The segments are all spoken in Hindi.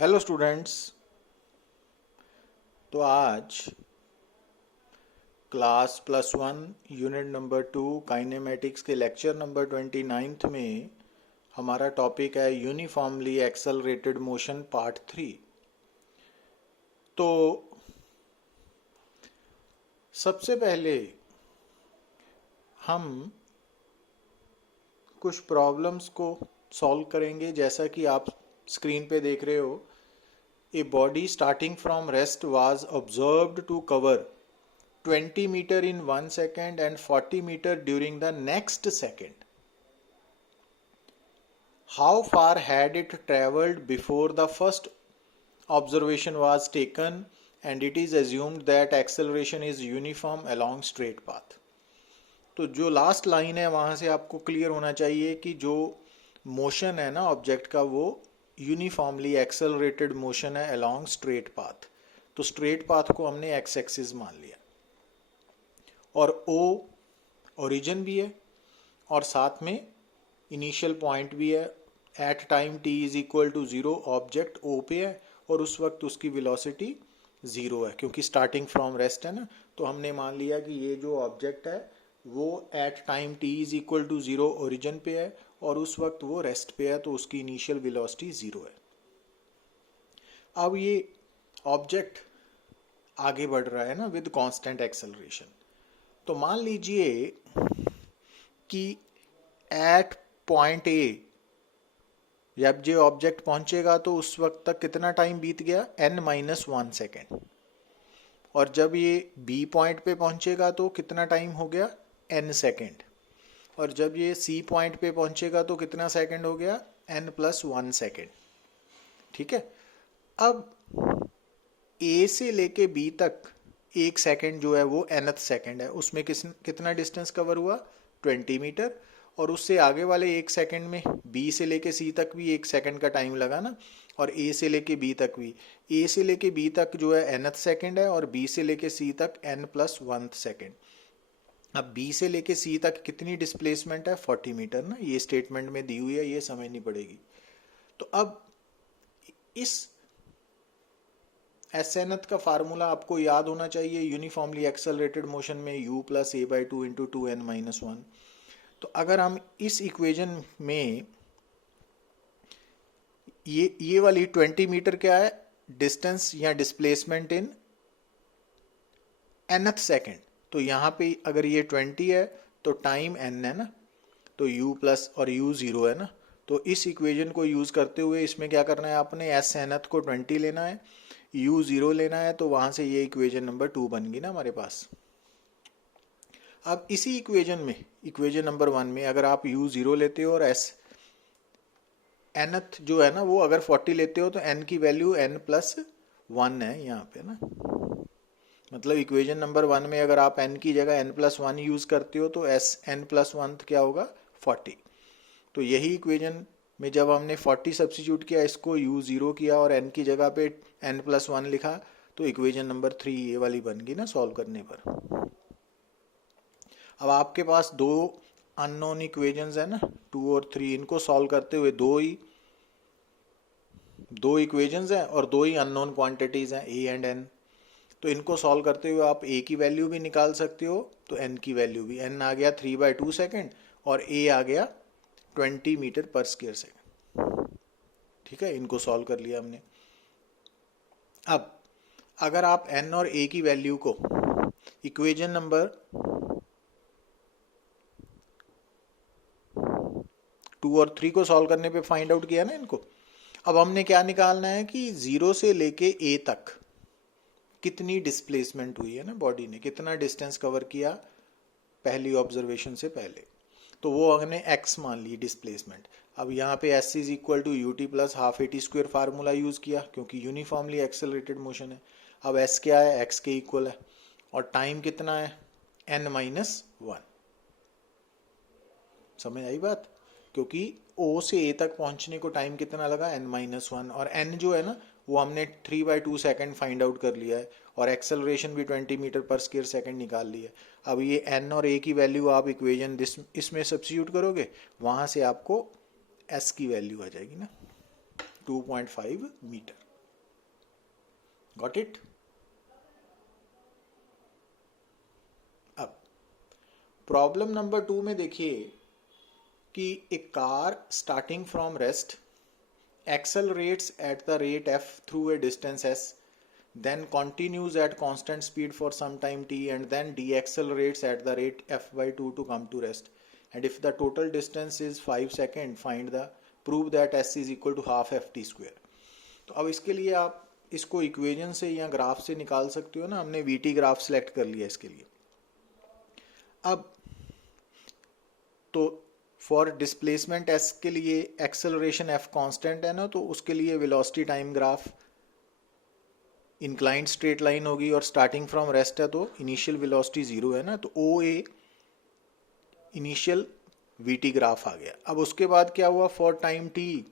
Hello students. तो आज क्लास +1 यूनिट नंबर 2 काइनेमेटिक्स के लेक्चर नंबर 29 में हमारा टॉपिक है यूनिफॉर्मली एक्सेलरेटेड मोशन पार्ट 3। तो सबसे पहले हम कुछ प्रॉब्लम्स को सॉल्व करेंगे। जैसा कि आप स्क्रीन पे देख रहे हो, A body starting from rest was observed to cover 20 meter in 1 second and 40 meter during the next second. How far had it traveled before the first observation was taken, and it is assumed that acceleration is uniform along straight path. तो जो लास्ट लाइन है वहां से आपको क्लियर होना चाहिए कि जो मोशन है ना ऑब्जेक्ट का, वो यूनिफॉर्मली एक्सेलरेटेड मोशन है अलोंग स्ट्रेट पाथ। तो स्ट्रेट पाथ को हमने एक्स एक्सिस मान लिया और ओ ओरिजिन भी है और साथ में इनिशियल पॉइंट भी है। At time T is equal to 0 object O पे है और उस वक्त उसकी वेलोसिटी 0 है, क्योंकि स्टार्टिंग फ्रॉम रेस्ट है ना। तो हमने मान लिया कि ये जो ऑब्जेक्ट है वो at time T is equal to 0 origin पे है और उस वक्त वो रेस्ट पे है, तो उसकी इनिशियल वेलोसिटी 0 है। अब ये ऑब्जेक्ट आगे बढ़ रहा है ना विद कांस्टेंट एक्सेलरेशन। तो मान लीजिए कि एट पॉइंट ए जब ये ऑब्जेक्ट पहुंचेगा तो उस वक्त तक कितना टाइम बीत गया, n-1 सेकेंड। और जब ये बी पॉइंट पे पहुंचेगा तो कितना टाइम हो गया, n सेकेंड। और जब ये सी पॉइंट पे पहुंचेगा तो कितना सेकंड हो गया, n+1 सेकेंड। ठीक है। अब ए से लेके बी तक एक सेकंड जो है वो nth सेकंड है, उसमें कितना डिस्टेंस कवर हुआ, 20 मीटर। और उससे आगे वाले एक सेकंड में बी से लेके सी तक भी एक सेकंड का टाइम लगा ना, और ए से लेके बी तक भी। ए से लेके बी तक जो है nth सेकंड है और बी से लेके सी तक n+1 सेकंड। अब बी से लेके सी तक कितनी डिस्प्लेसमेंट है, 40 मीटर ना, ये स्टेटमेंट में दी हुई है, ये समझनी पड़ेगी। तो अब इस एस एनथ का फार्मूला आपको याद होना चाहिए यूनिफॉर्मली एक्सेलरेटेड मोशन में, u+a/2 इंटू 2n-1। तो अगर हम इस इक्वेशन में ये वाली 20 मीटर क्या है, डिस्टेंस या डिस्प्लेसमेंट इन nth सेकेंड। तो यहाँ पे अगर ये 20 है तो टाइम n है ना, तो u प्लस और u 0 है ना। तो इस इक्वेशन को यूज करते हुए इसमें क्या करना है, आपने एस nth को 20 लेना है, u 0 लेना है, तो वहां से ये इक्वेशन नंबर 2 बन गई ना हमारे पास। अब इसी इक्वेशन में, इक्वेशन नंबर 1 में अगर आप u 0 लेते हो और एस nth जो है ना वो अगर 40 लेते हो तो n की वैल्यू n+1 है यहाँ पे ना। मतलब इक्वेशन नंबर 1 में अगर आप n की जगह n+1 यूज करते हो तो s n+1 क्या होगा, 40। तो यही इक्वेशन में जब हमने 40 सब्स्टिट्यूट किया, इसको u 0 किया और n की जगह पे n+1 लिखा, तो इक्वेशन नंबर 3 ये वाली बन गई ना सॉल्व करने पर। अब आपके पास दो अननोन इक्वेशंस है ना, 2 और 3, इनको सॉल्व करते हुए दो इक्वेशंस हैं और दो ही अननोन क्वांटिटीज हैं, a एंड n। तो इनको सॉल्व करते हुए आप a की वैल्यू भी निकाल सकते हो, तो n की वैल्यू भी, n आ गया 3/2 सेकेंड और a आ गया 20 मीटर पर स्क्वायर सेकेंड। ठीक है, इनको सॉल्व कर लिया हमने। अब अगर आप n और a की वैल्यू को इक्वेशन नंबर 2 और 3 को सॉल्व करने पे फाइंड आउट किया ना इनको, अब हमने क्या निकालना है कि 0 से लेके a तक कितनी डिस्प्लेसमेंट हुई है ना, बॉडी ने कितना डिस्टेंस कवर किया पहली ऑब्जर्वेशन से पहले। तो वो हमने x मान ली डिस्प्लेसमेंट। अब यहाँ पे s is equal to ut plus half at square formula use किया, क्योंकि यूनिफॉर्मली एक्सेलरेटेड मोशन है। अब s क्या है, x के इक्वल है और टाइम कितना है, n-1। समझ आई बात, क्योंकि o से a तक पहुंचने को टाइम कितना लगा, n-1, और n जो है ना वो हमने 3/2 सेकेंड फाइंड आउट कर लिया है और एक्सेलरेशन भी 20 मीटर पर स्क्वायर सेकेंड निकाल ली है। अब ये n और a की वैल्यू आप इक्वेशन इसमें सब्स्टिट्यूट करोगे, वहां से आपको s की वैल्यू आ जाएगी ना 2.5 मीटर। Got it? अब प्रॉब्लम नंबर 2 में देखिए कि a car starting from rest accelerates at the rate f through a distance s, then continues at constant speed for some time t, and then deaccelerates at the rate f by 2 to come to rest. And if the total distance is 5 seconds, prove that s is equal to half ft square. तो अब इसके लिए आप इसको इक्वेशन से या ग्राफ से निकाल सकते हो ना. हमने vt ग्राफ सेलेक्ट कर लिया इसके लिए. अब तो फॉर डिस्प्लेसमेंट एस के लिए एक्सेलरेशन एफ कांस्टेंट है ना, तो उसके लिए velocity time graph inclined straight line होगी और स्टार्टिंग फ्रॉम रेस्ट है तो इनिशियल वेलोसिटी 0 है ना, तो ओ ए इनिशियल वीटी ग्राफ आ गया. अब उसके बाद क्या हुआ, फॉर टाइम टी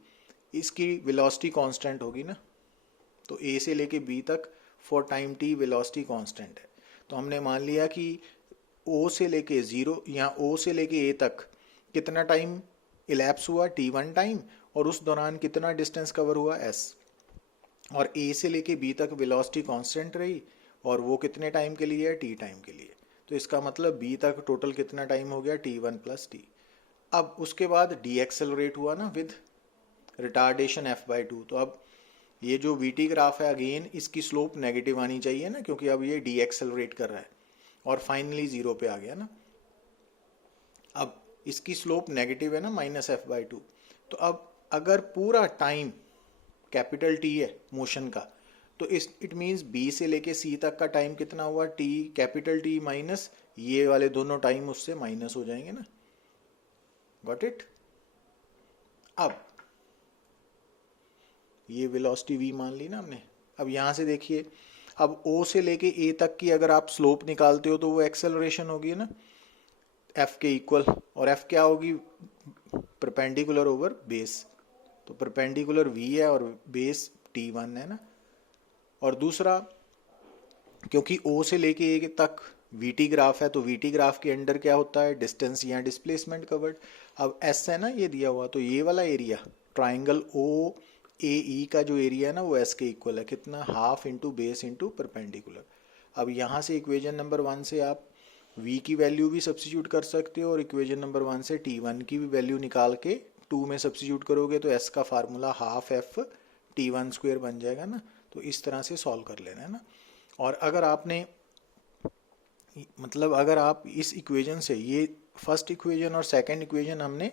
इसकी वेलोसिटी कांस्टेंट होगी ना, तो ए से लेके बी तक for time T velocity constant है. तो हमने मान लिया कि ओ से लेके 0 या ओ से लेके ए तक कितना टाइम इलैप्स हुआ, t1 टाइम, और उस दौरान कितना डिस्टेंस कवर हुआ, s. और a से लेके b तक वेलोसिटी कांस्टेंट रही और वो कितने टाइम के लिए है, t टाइम के लिए. तो इसका मतलब b तक टोटल कितना टाइम हो गया, t1 प्लस t. अब उसके बाद डी एक्सेलरेट हुआ ना विद रिटार्डेशन f बाई 2. तो अब ये जो vt ग्राफ है अगेन इसकी स्लोप नेगेटिव आनी चाहिए ना, क्योंकि अब ये डी एक्सेलरेट कर रहा है और फाइनली 0 पे आ गया ना. अब इसकी स्लोप नेगेटिव है ना, माइनस एफ बाई 2. तो अब अगर पूरा टाइम कैपिटल टी है मोशन का, तो इस इट मीन्स बी से लेके सी तक का टाइम कितना हुआ, टी कैपिटल टी माइनस ये वाले दोनों टाइम उससे माइनस हो जाएंगे ना. Got it? अब ये वेलोसिटी वी मान ली ना हमने. अब यहां से देखिए, अब ओ से लेके ए तक की अगर आप स्लोप निकालते हो तो वो एक्सेलरेशन होगी ना एफ के इक्वल, और एफ क्या होगी, परपेंडिकुलर ओवर बेस. तो परपेंडिकुलर वी है और बेस t1 है ना. और दूसरा, क्योंकि ओ से लेके ए तक वीटी ग्राफ है, तो वीटी ग्राफ के अंडर क्या होता है, डिस्टेंस या डिस्प्लेसमेंट कवर्ड. अब एस है ना ये दिया हुआ, तो ये वाला एरिया ट्राइंगल ओ ए ई का जो एरिया है ना वो एस के इक्वल है, कितना, half into base into perpendicular. अब यहाँ से इक्वेशन नंबर 1 से आप v की वैल्यू भी सब्स्टिट्यूट कर सकते हो और इक्वेशन नंबर 1 से t1 की भी वैल्यू निकाल के 2 में सब्स्टिट्यूट करोगे तो s का formula half F t1 square बन जाएगा ना. तो इस तरह से सॉल्व कर लेना है ना. और अगर आपने मतलब अगर आप इस इक्वेशन से, ये फर्स्ट इक्वेशन और सेकंड इक्वेशन हमने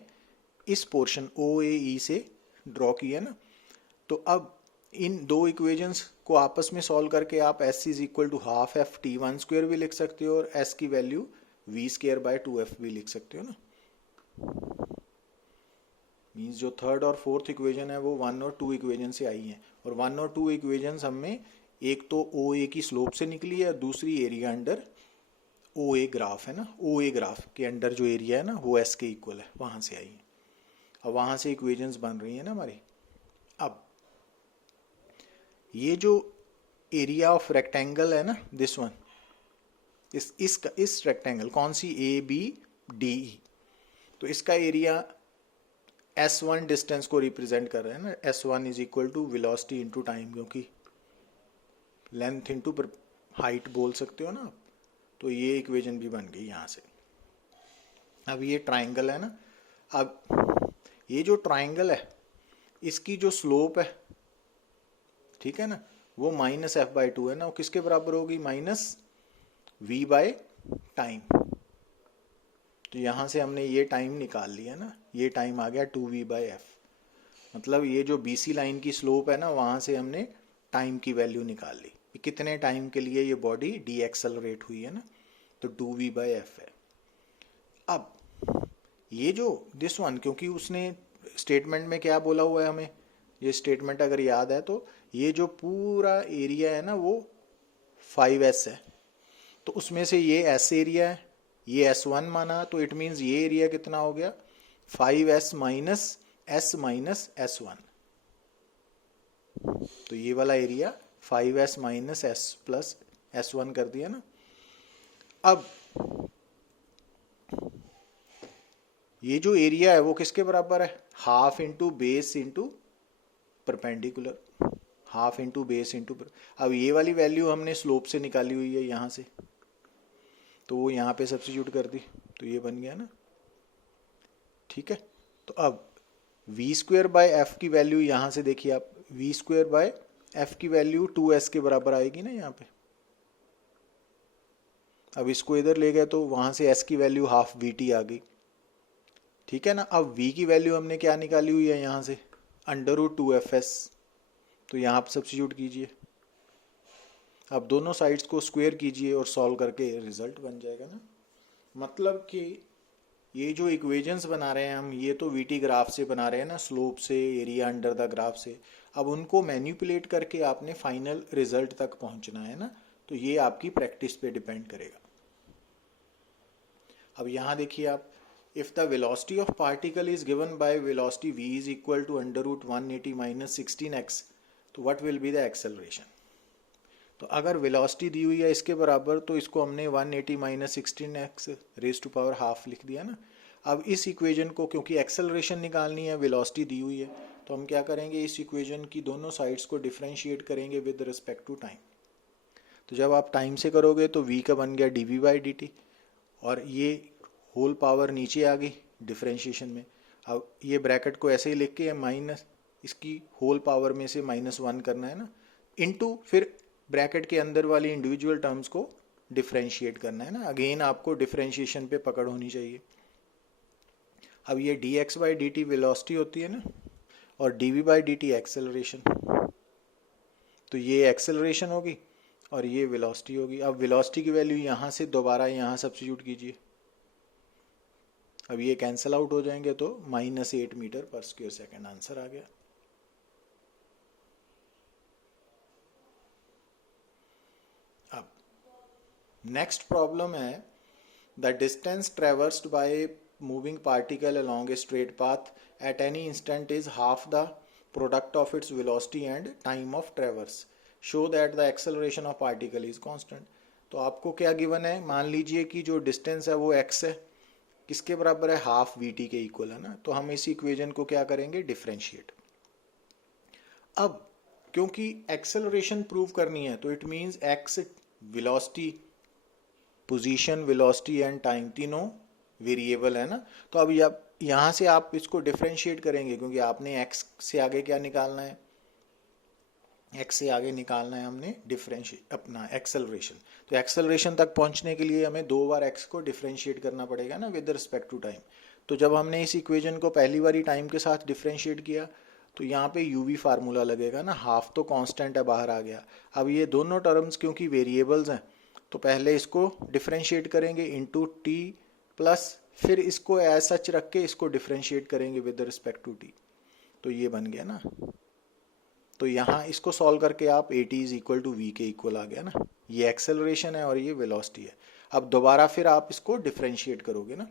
इस पोर्शन ओ ए ई से ड्रॉ किया ना, तो अब इन दो इक्वेशंस को आपस में सॉल्व करके आप s is equal to half F t1 square भी लिख सकते हो और s की value v square by 2f भी लिख सकते हो ना. मीन्स जो थर्ड और फोर्थ इक्वेशन है वो 1 और 2 इक्वेशन से आई हैं, और 1 और 2 इक्वेशन हमें एक तो ओ ए की स्लोप से निकली है और दूसरी area under O A graph है ना, ओ ए ग्राफ के अंडर जो एरिया है ना वो s के इक्वल है, वहां से आई है. अब वहां से इक्वेशंस बन रही है ना हमारी. अब ये जो एरिया ऑफ रेक्टेंगल है ना, दिस वन, इस रेक्टेंगल कौन सी, ए बी डी ई, तो इसका एरिया S1 डिस्टेंस को रिप्रेजेंट कर रहा है ना. S1 is equal to velocity into time, क्योंकि लेंथ इंटू हाइट बोल सकते हो ना आप. तो ये इक्वेशन भी बन गई यहाँ से. अब ये ट्राइंगल है ना, अब ये जो ट्राइंगल है इसकी जो स्लोप है, ठीक है ना, वो माइनस एफ बाई 2 है ना, वो किसके बराबर होगी, माइनस वी बाय टाइम. तो यहां से हमने ये टाइम निकाल लिया ना, ये टाइम आ गया 2v बाई एफ. मतलब ये जो बीसी लाइन की स्लोप है ना, वहां से हमने टाइम की वैल्यू निकाल ली, कितने टाइम के लिए ये बॉडी डी एक्सेलरेट हुई है ना, तो 2v बाई एफ है. अब ये जो दिस वन, क्योंकि उसने स्टेटमेंट में क्या बोला हुआ है हमें, ये स्टेटमेंट अगर याद है तो ये जो पूरा एरिया है ना वो 5s है, तो उसमें से ये s एरिया है, ये s1 माना, तो इट मीन्स ये एरिया कितना हो गया, 5s minus s minus s1. तो ये वाला area 5s minus s plus s1 कर दिया ना. अब ये जो एरिया है वो किसके बराबर है, half into base into perpendicular. Half into base into, अब ये वाली वैल्यू हमने स्लोप से निकाली हुई है यहाँ से, तो वो यहाँ पे सब्स्टिट्यूट कर दी, तो ये बन गया ना, ठीक है। तो अब वी स्क्वेयर बाय एफ की वैल्यू यहाँ से देखिए आप, वी स्क्वेयर बाय एफ की वैल्यू 2s के बराबर आएगी ना यहाँ पे। अब इसको इधर ले गए तो वहाँ से s की वैल्यू हाफ वी टी आ गई, ठीक है ना। अब v की वैल्यू हमने क्या निकाली हुई है यहाँ से, √2fs, तो यहाँ आप सब्स्टिट्यूट कीजिए। अब दोनों साइड्स को स्क्वायर कीजिए और सॉल्व करके रिजल्ट बन जाएगा ना। मतलब कि ये जो इक्वेशंस बना रहे हैं हम, ये तो वीटी ग्राफ से बना रहे हैं ना, स्लोप से, एरिया अंडर द ग्राफ से। अब उनको मैनिपुलेट करके आपने फाइनल रिजल्ट तक पहुंचना है ना, तो ये आपकी प्रैक्टिस पे डिपेंड करेगा। अब यहाँ देखिए आप, if the velocity of particle is given by velocity v is equal to √180 minus 16x, तो what will be the acceleration. तो अगर वेलोसिटी दी हुई है इसके बराबर, तो इसको हमने 180 minus 16x raise to power half लिख दिया ना। अब इस इक्वेशन को, क्योंकि एक्सेलरेशन निकालनी है, वेलोसिटी दी हुई है, तो हम क्या करेंगे, इस इक्वेशन की दोनों साइड्स को डिफरेंशिएट करेंगे विद रिस्पेक्ट टू टाइम। तो जब आप टाइम से करोगे तो v का बन गया dv/dt, और ये होल पावर नीचे आ गई डिफरेंशिएशन में। अब ये ब्रैकेट को ऐसे ही लिख के माइनस, इसकी होल पावर में से -1 करना है ना, इनटू फिर ब्रैकेट के अंदर वाली इंडिविजुअल टर्म्स को डिफरेंशिएट करना है ना। अगेन आपको डिफरेंशिएशन पे पकड़ होनी चाहिए। अब ये dx/dt वेलोसिटी होती है ना, और dv/dt एक्सेलरेशन, तो ये एक्सेलरेशन होगी और ये वेलोसिटी होगी। अब वेलोसिटी की वैल्यू यहाँ से दोबारा यहाँ सब्स्टिट्यूट कीजिए, अब ये कैंसिल आउट हो जाएंगे, तो -8 मीटर पर स्क्वायर सेकेंड आंसर आ गया। अब नेक्स्ट प्रॉब्लम है, the distance traversed by moving particle along a straight path at any instant is half the product of its velocity and time of ट्रेवर्स, show that the acceleration of particle is constant. तो आपको क्या गिवन है, मान लीजिए कि जो डिस्टेंस है वो x है, किसके बराबर है, हाफ वी टी के इक्वल है ना। तो हम इस इक्वेशन को क्या करेंगे, डिफरेंशिएट। अब क्योंकि एक्सेलरेशन प्रूव करनी है, तो it means x velocity, position, velocity and time तीनों वेरिएबल है ना। तो अब यहाँ से आप इसको डिफरेंशिएट करेंगे, क्योंकि आपने x से आगे क्या निकालना है, x से आगे निकालना है हमने डिफरेंशिएट अपना एक्सेलरेशन। तो एक्सेलरेशन तक पहुंचने के लिए हमें 2 बार x को डिफरेंशिएट करना पड़ेगा ना विद रिस्पेक्ट टू टाइम। तो जब हमने इस इक्वेशन को पहली बारी टाइम के साथ डिफरेंशिएट किया, तो यहाँ पे u v फार्मूला लगेगा ना, हाफ तो कांस्टेंट है, बाहर आ गया। अब ये दोनों टर्म्स क्योंकि वेरिएबल्स हैं, तो पहले इसको डिफरेंशिएट करेंगे इनटू t प्लस, फिर इसको एज सच रख के इसको डिफरेंशिएट करेंगे विद रिस्पेक्ट टू t, तो ये बन गया ना। तो यहाँ इसको सॉल्व करके आप at is equal to v के इक्वल आ गया ना। ये एक्सेलरेशन है और ये वेलोसिटी है। अब दोबारा फिर आप इसको डिफरेंशिएट करोगे ना।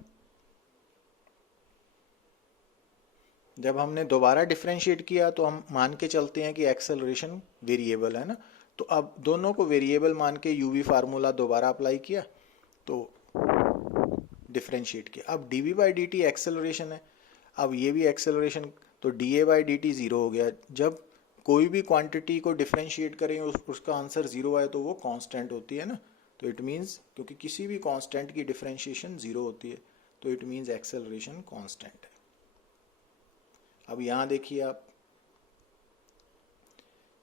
जब हमने दोबारा डिफरेंशिएट किया, तो हम मान के चलते हैं कि एक्सेलरेशन वेरिएबल है ना। तो अब दोनों को वेरिएबल मान के u v फार्मूला दोबारा अप्लाई किया, तो डिफरेंशिएट किया। अब dv/dt एक्सेलरेशन है, अब ये भी एक्सेलरेशन, तो da/dt 0 हो गया। जब कोई भी क्वांटिटी को डिफरेंशिएट करें उसका आंसर 0 आए, तो वो कांस्टेंट होती है ना। तो इट मींस, क्योंकि किसी भी कांस्टेंट की डिफरेंशिएशन 0 होती है, तो इट मींस एक्सेलरेशन कांस्टेंट है। अब यहाँ देखिए आप,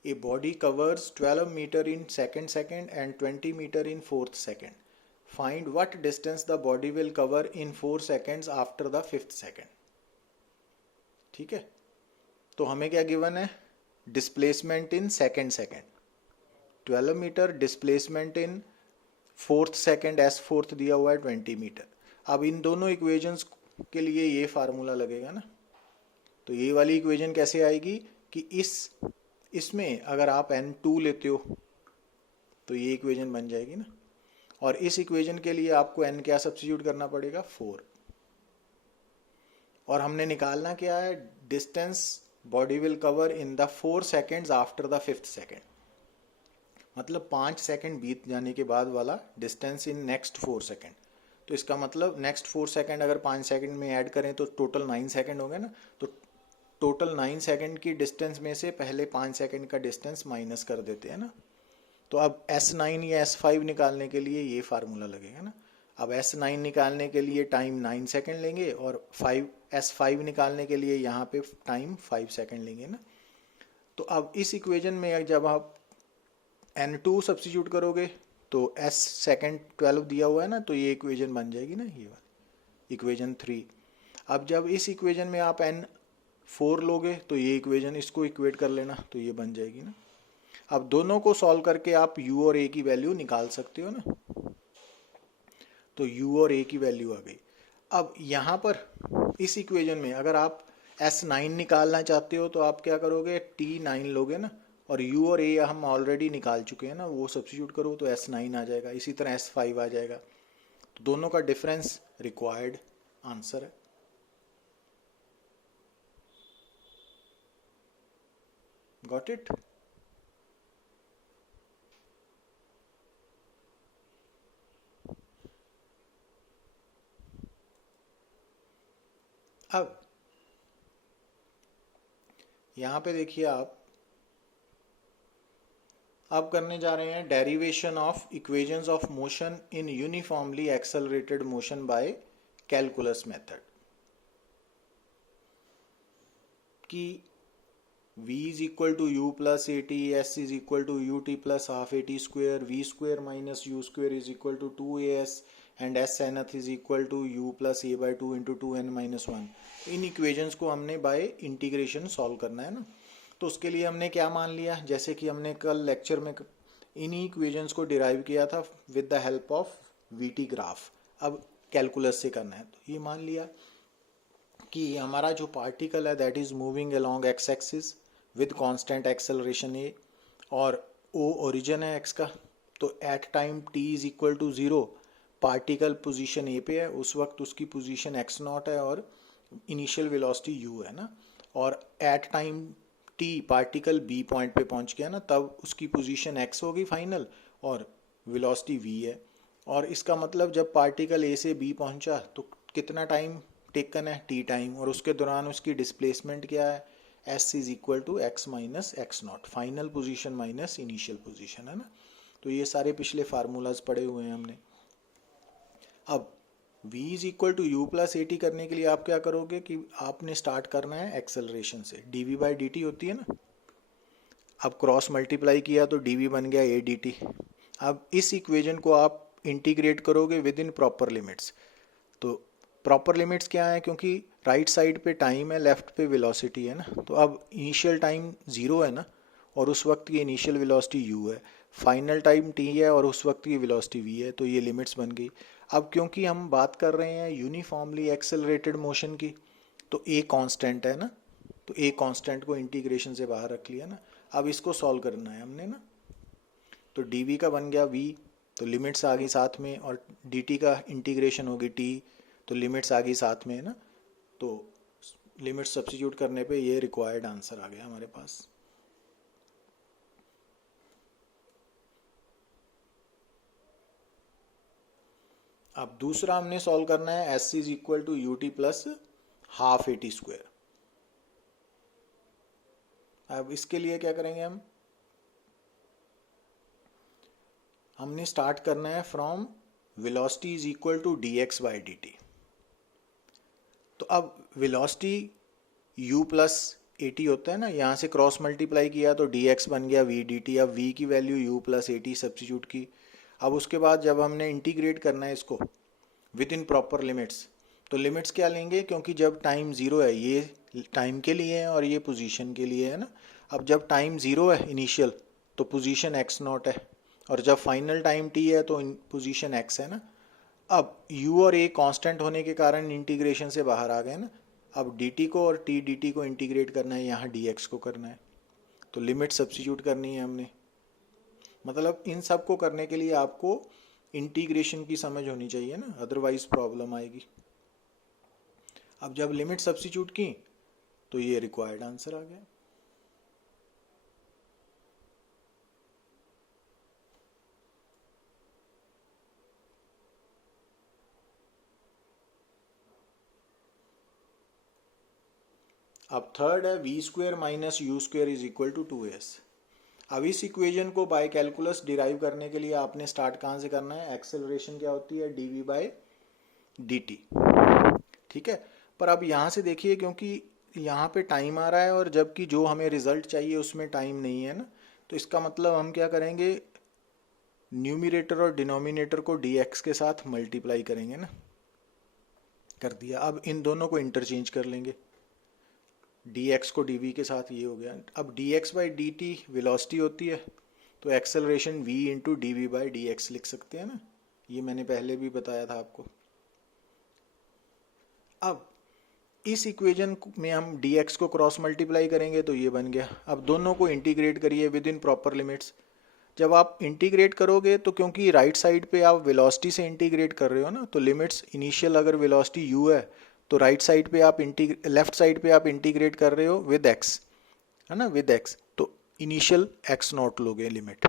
a body covers 12 metre in second and 20 metre in 4th second, find what distance the body will cover in 4 seconds after the 5th second. ठीक है, तो हमें क्या गिवन है, displacement in second 12 metre, displacement in 4th second s4 दिया हुआ है 20 मीटर। अब इन दोनों इक्वेशंस के लिए ये फार्मूला लगेगा ना। तो ये वाली इक्वेशन कैसे आएगी कि इसमें अगर आप n2 लेते हो, तो ये इक्वेशन बन जाएगी ना। और इस इक्वेशन के लिए आपको n क्या सब्स्टिट्यूट करना पड़ेगा, 4। और हमने निकालना क्या है, distance body will cover in the 4 seconds after the 5th second, मतलब 5 सेकेंड बीत जाने के बाद वाला डिस्टेंस इन नेक्स्ट 4 सेकेंड। तो इसका मतलब नेक्स्ट 4 सेकेंड अगर 5 सेकेंड में ऐड करें तो टोटल 9 सेकेंड हो गए ना। तो टोटल 9 सेकंड की डिस्टेंस में से पहले 5 सेकंड का डिस्टेंस माइनस कर देते हैं ना। तो अब S9 या S5 निकालने के लिए ये फार्मूला लगेगा ना। अब S9 निकालने के लिए टाइम 9 सेकंड लेंगे और S5 निकालने के लिए यहाँ पे टाइम 5 सेकंड लेंगे ना। तो अब इस इक्वेशन में जब आप N2 सब्स्टिट्यूट करोगे तो S सेकंड 12 दिया हुआ है ना, तो ये इक्वेशन बन जाएगी ना, ये वाली इक्वेशन 3। अब जब इस इक्वेशन में आप N4 लोगे तो ये इक्वेशन इसको इक्वेट कर लेना, तो ये बन जाएगी ना। अब दोनों को सॉल्व करके आप U और A की वैल्यू निकाल सकते हो ना। तो U और A की वैल्यू आ गई। अब यहाँ पर इस इक्वेशन में अगर आप S9 निकालना चाहते हो तो आप क्या करोगे, T9 लोगे ना, और U और A हम ऑलरेडी निकाल चुके हैं ना, वो सब्स्टिट्यूट करो तो S9 आ जाएगा, इसी तरह S5 आ जाएगा। तो दोनों का डिफरेंस रिक्वायर्ड आंसर है। Got it? अब यहाँ पे देखिए, आप अब करने जा रहे हैं derivation of equations of motion in uniformly accelerated motion by calculus method. कि v is equal to U plus A T, S is equal to U T plus half A T square, V square minus U square is equal to 2as and S nth is equal to U plus A by 2 into 2n-1। इन इक्वेशंस को हमने बाय इंटीग्रेशन सॉल्व करना है ना। तो उसके लिए हमने क्या मान लिया, जैसे कि हमने कल लेक्चर में इन्हीं इक्वेशंस को डिराइव किया था with the help of VT graph. अब कैलकुलस से करना है, तो ये मान लिया कि हमारा जो पार्टिकल है that is moving along X axis with constant acceleration A, और ओ ओरिजिन है एक्स का। तो at time T is equal to 0 particle position A पे है, उस वक्त उसकी पोजीशन एक्स नॉट है और इनिशियल वेलोसिटी यू है ना। और at time T particle B point पे पहुंच गया ना, तब उसकी पोजीशन एक्स होगी फाइनल और वेलोसिटी वी है। और इसका मतलब जब पार्टिकल ए से बी पहुंचा तो कितना टाइम टेकन है, टी टाइम, और उसके दौरान उसकी डिस्प्लेसमेंट क्या है, S is equal to X minus X naught, final position minus initial position है ना। तो ये सारे पिछले फार्मूलाज पढ़े हुए हैं हमने। अब v is equal to U plus A T करने के लिए आप क्या करोगे कि आपने स्टार्ट करना है एक्सेलरेशन से, dv बाई डी टी होती है ना। अब क्रॉस मल्टीप्लाई किया तो dv बन गया ए डी टी। अब इस इक्वेशन को आप इंटीग्रेट करोगे विद इन प्रॉपर लिमिट्स। तो प्रॉपर लिमिट्स क्या है, क्योंकि राइट साइड पे टाइम है, लेफ्ट पे वेलोसिटी है ना। तो अब इनिशियल टाइम 0 है ना, और उस वक्त की इनिशियल वेलोसिटी u है, फाइनल टाइम t है और उस वक्त की वेलोसिटी v है। तो ये लिमिट्स बन गई। अब क्योंकि हम बात कर रहे हैं यूनिफॉर्मली एक्सेलरेटेड मोशन की, तो a कांस्टेंट है ना, तो a कांस्टेंट को इंटीग्रेशन से बाहर रख लिया ना। अब इसको सॉल्व करना है हमने ना। तो dv का बन गया v, तो लिमिट्स आ गई साथ में, और dt का इंटीग्रेशन होगी t, तो लिमिट्स आ गई साथ में है ना। तो लिमिट्स सब्स्टिट्यूट करने पे ये रिक्वायर्ड आंसर आ गया हमारे पास। अब दूसरा हमने सॉल्व करना है S is equal to U T plus half A T square. अब इसके लिए क्या करेंगे, हमने स्टार्ट करना है from velocity is equal to D X by D T. तो अब velocity u plus A T होता है ना, यहाँ से क्रॉस मल्टीप्लाई किया तो dx बन गया v dt। अब v की value u plus A T substitute की। अब उसके बाद जब हमने इंटीग्रेट करना है इसको विद इन प्रॉपर लिमिट्स, तो लिमिट्स क्या लेंगे, क्योंकि जब टाइम 0 है, ये टाइम के लिए है और ये पोजीशन के लिए है ना। अब जब टाइम 0 है इनिशियल, तो पोजीशन x नॉट है, और जब फाइनल टाइम t है तो पोजीशन x है ना। अब u और a कांस्टेंट होने के कारण इंटीग्रेशन से बाहर आ गए ना। अब dt को और t dt को इंटीग्रेट करना है, यहाँ dx को करना है, तो लिमिट सब्स्टिट्यूट करनी है हमने। मतलब इन सब को करने के लिए आपको इंटीग्रेशन की समझ होनी चाहिए ना, अदरवाइज प्रॉब्लम आएगी। अब जब लिमिट सब्स्टिट्यूट की तो ये रिक्वायर्ड आंसर आ गया। अब थर्ड है V square minus U square is equal to 2s। अब इस इक्वेशन को बाय कैलकुलस डिराइव करने के लिए आपने स्टार्ट कहाँ से करना है, एक्सेलरेशन क्या होती है, dv बाय dt, ठीक है। पर अब यहाँ से देखिए, क्योंकि यहाँ पे टाइम आ रहा है और जबकि जो हमें रिजल्ट चाहिए उसमें टाइम नहीं है ना, तो इसका मतलब हम क्या करेंगे, न्यूमिरेटर और डिनोमिनेटर को dx के साथ मल्टीप्लाई करेंगे ना, कर दिया। अब इन दोनों को इंटरचेंज कर लेंगे, dx को dv के साथ, ये हो गया। अब dx बाई dt वेलोसिटी होती है, तो acceleration v into D V by D X लिख सकते हैं ना, ये मैंने पहले भी बताया था आपको। अब इस इक्वेशन में हम dx को क्रॉस मल्टीप्लाई करेंगे तो ये बन गया। अब दोनों को इंटीग्रेट करिए विद इन प्रॉपर लिमिट्स। जब आप इंटीग्रेट करोगे तो क्योंकि राइट साइड पे आप वेलोसिटी से इंटीग्रेट कर रहे हो ना, तो लिमिट्स इनिशियल अगर वेलोसिटी u है तो राइट साइड पे आप लेफ्ट साइड पे आप इंटीग्रेट कर रहे हो विद x, है ना, विद x, तो इनिशियल x नॉट लोगे लिमिट,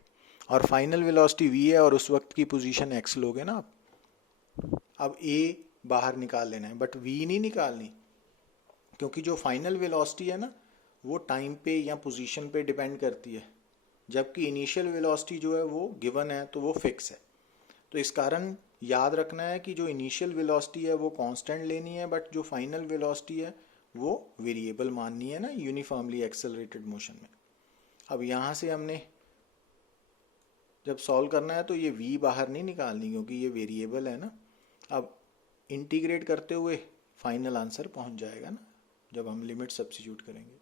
और फाइनल वेलोसिटी v है और उस वक्त की पोजीशन x लोगे ना आप। अब a बाहर निकाल लेना है बट v नहीं निकालनी, क्योंकि जो फाइनल वेलोसिटी है ना वो टाइम पे या पोजीशन पे डिपेंड करती है, जबकि इनिशियल वेलोसिटी जो है वो गिवन है तो वो फिक्स है। तो इस कारण याद रखना है कि जो इनिशियल वेलोसिटी है वो कांस्टेंट लेनी है, बट जो फाइनल वेलोसिटी है वो वेरिएबल माननी है ना यूनिफॉर्मली एक्सेलरेटेड मोशन में। अब यहाँ से हमने जब सॉल्व करना है तो ये v बाहर नहीं निकालनी क्योंकि ये वेरिएबल है ना। अब इंटीग्रेट करते हुए फाइनल आंसर पहुँच जाएगा ना जब हम लिमिट सब्स्टिट्यूट करेंगे।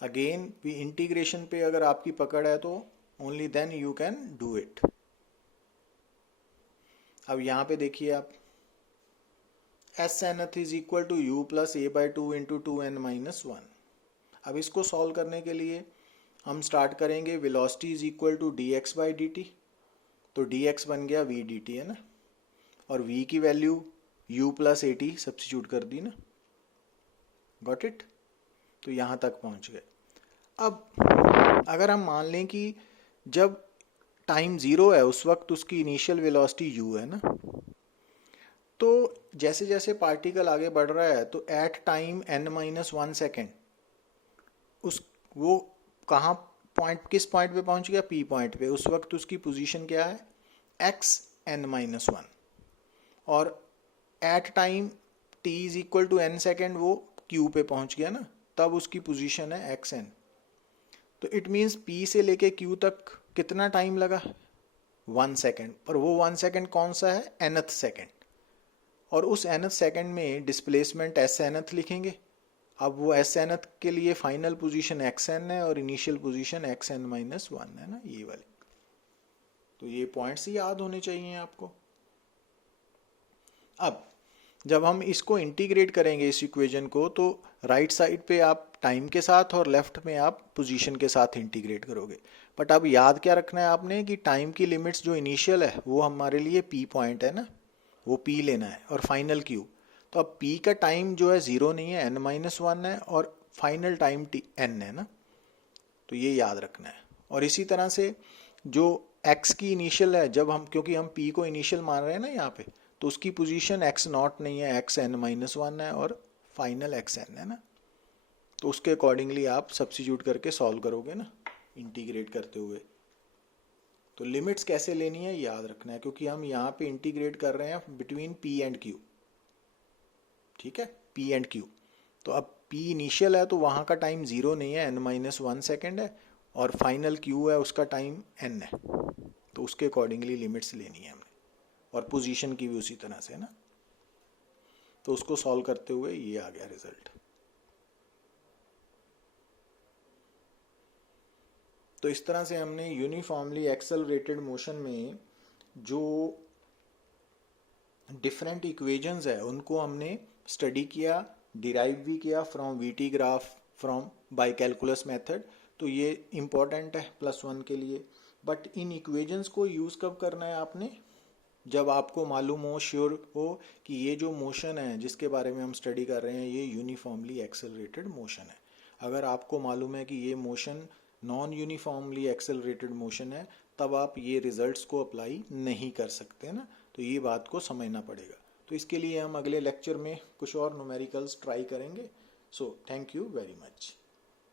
अगेन भी इंटीग्रेशन पे अगर आपकी पकड़ है तो only then you can do it. अब यहाँ पे देखिए आप, S nth is equal to U plus A by two into two N minus one. अब इसको सॉल्व करने के लिए हम स्टार्ट करेंगे velocity is equal to D X by D T, तो डी एक्स बन गया वी डी टी है ना, और v की value u plus A T substitute कर दी ना, गॉट इट। तो यहाँ तक पहुँच गए। अब अगर हम मान लें कि जब टाइम ज़ीरो है उस वक्त उसकी इनिशियल वेलोसिटी u है ना, तो जैसे जैसे पार्टिकल आगे बढ़ रहा है तो at time n minus one second उस वो कहाँ पॉइंट, किस पॉइंट पे पहुँच गया, p पॉइंट पे। उस वक्त उसकी पोजीशन क्या है, x n माइनस वन, और at time t is equal to n second वो q पे पहुँच गया ना, तब उसकी पोजीशन है xn। तो इट मीन्स p से लेके q तक कितना टाइम लगा, 1 सेकेंड, और वो 1 सेकेंड कौन सा है, nth सेकेंड, और उस nth सेकेंड में डिस्प्लेसमेंट s nth लिखेंगे। अब वो s nth के लिए फाइनल पोजीशन xn है और initial position xn minus one है ना, ये वाली। तो ये पॉइंट्स याद होने चाहिए आपको। अब जब हम इसको इंटीग्रेट करेंगे इस इक्वेशन को, तो राइट साइड पे आप टाइम के साथ और लेफ्ट में आप पोजीशन के साथ इंटीग्रेट करोगे। बट अब याद क्या रखना है आपने कि टाइम की लिमिट्स जो इनिशियल है वो हमारे लिए p पॉइंट है ना, वो p लेना है, और फाइनल q। तो अब p का टाइम जो है ज़ीरो नहीं है, n माइनस वन है, और फाइनल टाइम n है ना, तो ये याद रखना है। और इसी तरह से जो x की इनिशियल है, जब हम, क्योंकि हम p को इनिशियल मान रहे हैं ना यहाँ पे, तो उसकी पोजीशन x नॉट नहीं है, x n माइनस वन है और फाइनल x n है ना, तो उसके अकॉर्डिंगली आप सब्स्टिट्यूट करके सॉल्व करोगे ना इंटीग्रेट करते हुए। तो लिमिट्स कैसे लेनी है याद रखना है, क्योंकि हम यहाँ पे इंटीग्रेट कर रहे हैं बिटवीन p एंड q, ठीक है, p एंड q। तो अब p इनिशियल है तो वहाँ का टाइम ज़ीरो नहीं है, n माइनस वन सेकेंड है, और फाइनल q है उसका टाइम n है, तो उसके अकॉर्डिंगली लिमिट्स लेनी है हमने, और पोजीशन की भी उसी तरह से ना। तो उसको सॉल्व करते हुए ये आ गया रिजल्ट। तो इस तरह से हमने यूनिफॉर्मली एक्सेलरेटेड मोशन में जो डिफरेंट इक्वेशंस है उनको हमने स्टडी किया, डिराइव भी किया from VT graph, from by calculus method. तो ये इम्पॉर्टेंट है +1 के लिए। बट इन इक्वेशंस को यूज़ कब करना है आपने, जब आपको मालूम हो, श्योर हो कि ये जो मोशन है जिसके बारे में हम स्टडी कर रहे हैं ये यूनिफॉर्मली एक्सेलरेटेड मोशन है। अगर आपको मालूम है कि ये motion non uniformly accelerated motion है, तब आप ये रिजल्ट्स को अप्लाई नहीं कर सकते ना, तो ये बात को समझना पड़ेगा। तो इसके लिए हम अगले लेक्चर में कुछ और न्यूमेरिकल्स ट्राई करेंगे. So thank you very much.